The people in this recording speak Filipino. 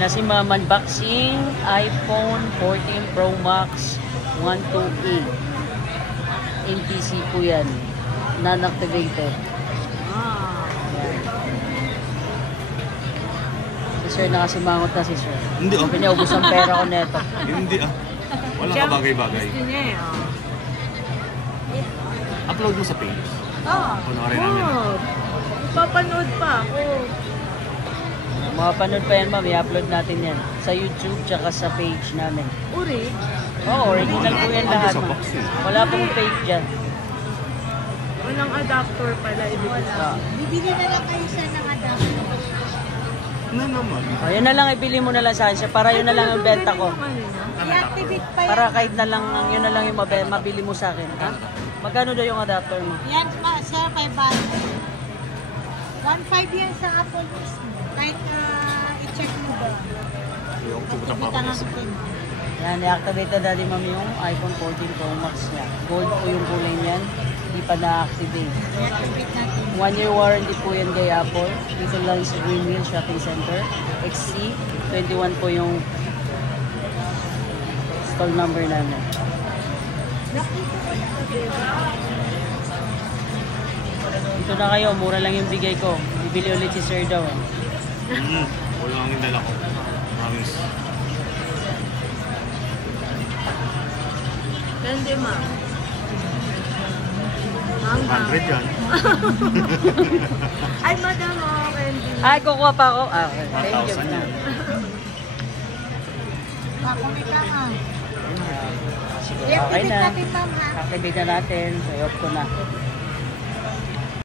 Yan na si Ma'am, unboxing iPhone 14 Pro Max 128. NTC po yan. Non-activated. Yan. Si Sir nakasimangot na si Sir. Hindi ah. Pinaubos ang pera ko neto. Hindi ah. Wala ka bagay-bagay. Gusto niya eh. Upload mo sa page. Panoorin namin. Papanood pa ako. Makapanood pa yan, Ma'am. I-upload natin yan sa YouTube tsaka sa page namin. Uri. Oo, original po yan lahat, Sa Ma'am. box yun. Wala pong fake dyan. Walang adapter pala. Bibili na lang kayo siya ng adapter. Ano naman? O, yun na lang, ibili mo na lang sa akin siya para yun na lang yung benta ko. I-activate pa yan. Para kahit na lang, yun na lang yung mabili mo sa akin. Ha? Magkano daw yung adapter mo? Yan, sir, 500. 1.5 yan sa Apple mismo. Kahit i-check mo ba? Yung pupunta pa Kita nga ako. sa Yan, i-activate na dali, Ma'am, yung iPhone 14 Pro Max niya. Gold po yung kulay niyan. Hindi pa na-activate. I-activate natin. 1 year warranty po yan kay Apple. Dito lang sa Greenwheel Shopping Center. XC21 po yung stall number namin. Dito na kayo, mura lang yung bigay ko. Bibili ulit si Sir daw. Wala kang indala ko. Promise. Candy, ma'am. 100 yan. Ay, madam, candy. Ay, kukuha pa ako. Ah, okay. Thank you. 1,000 yan. Kakumit ka nga. Sige, okay I-activate na. natin, ma'am, ha? Activate na natin. So, i-off ko na.